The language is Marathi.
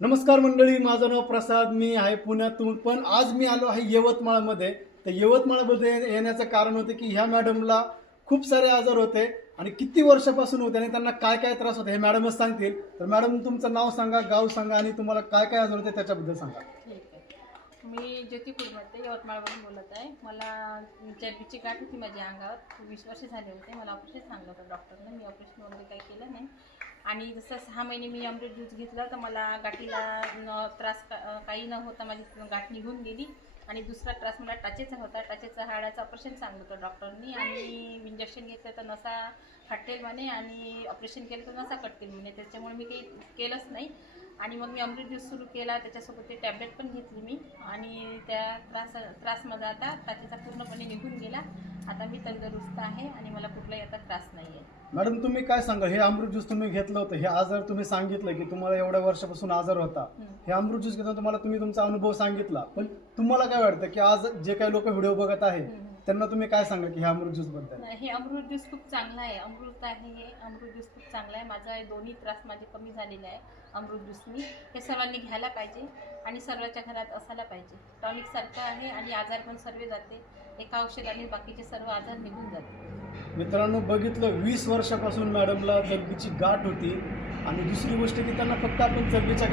नमस्कार मंडळी, माझं नाव प्रसाद. मी आहे पुण्यातून, पण आज मी आलो आहे यवतमाळमध्ये. तर यवतमाळमध्ये येण्याचं कारण होतं की ह्या मॅडमला खूप सारे आजार होते आणि किती वर्षापासून होते आणि त्यांना काय काय त्रास होते हे मॅडमच सांगतील. तर मॅडम, तुमचं नाव सांगा, गाव सांगा आणि तुम्हाला काय काय आजार होते त्याच्याबद्दल सांगा. ठीक आहे. मी ज्योती कुलमते यवतमाळवरून बोलत आहे. मला चरबीची गाठ होती माझ्या अंगावर. 20 वर्ष झाले होते. मला ऑपरेशन सांगलं होतं डॉक्टरने. मी ऑपरेशन वगैरे काही केलं नाही. आणि जसं 6 महिने मी अमृत ज्यूस घेतला तर मला गाठीला त्रास काही न होता माझी गाठ निघून गेली. आणि दुसरा त्रास मला टाचेचा होता. टाचेचा हाडाचं ऑपरेशन सांगितलं होतं डॉक्टरनी. आणि इंजेक्शन घेतलं तर नसा फाटेल म्हणे आणि ऑपरेशन केलं तर नसा कटतील म्हणे. त्याच्यामुळे मी काही केलंच नाही. आणि मग मी अमृत ज्यूस सुरू केला. त्याच्यासोबत ते टॅबलेट पण घेतली मी. आणि त्या त्रास माझा आता टाचेचा पूर्णपणे निघून गेला. आता मी तंदुरुस्त आहे आणि मला कुठलाही आता त्रास नाही आहे. मॅडम, तुम्ही काय सांगा, हे अमृत ज्यूस तुम्ही घेतलं होतं, हे आजार तुम्ही सांगितलं की तुम्हाला एवढ्या वर्षापासून आजार होता. हे अमृत ज्यूस घेताना तुम्ही तुमचा अनुभव सांगितला, पण तुम्हाला काय वाटतं की आज जे काही लोक व्हिडिओ बघत आहे त्यांना तुम्ही काय सांगा की हे अमृत ज्यूस बद्दल? हे अमृत ज्यूस खूप चांगला आहे. अमृत आहे हे अमृत ज्यूस खूप चांगला आहे. माझा दोन्ही त्रास माझे कमी झालेले आहे अमृत ज्यूसनी. हे सर्वांनी घ्यायला पाहिजे आणि सर्वांच्या घरात असायला पाहिजे. टॉनिक सारखं आहे आणि आजार पण सर्व जाते. एका औषधाने बाकीचे सर्व आजार निघून जाते. मित्रांनो, बघितलं, 20 वर्षापासून मॅडमला चरबीची गाठ होती आणि दुसरी गोष्ट की त्यांना फक्त आपण चरबीच्या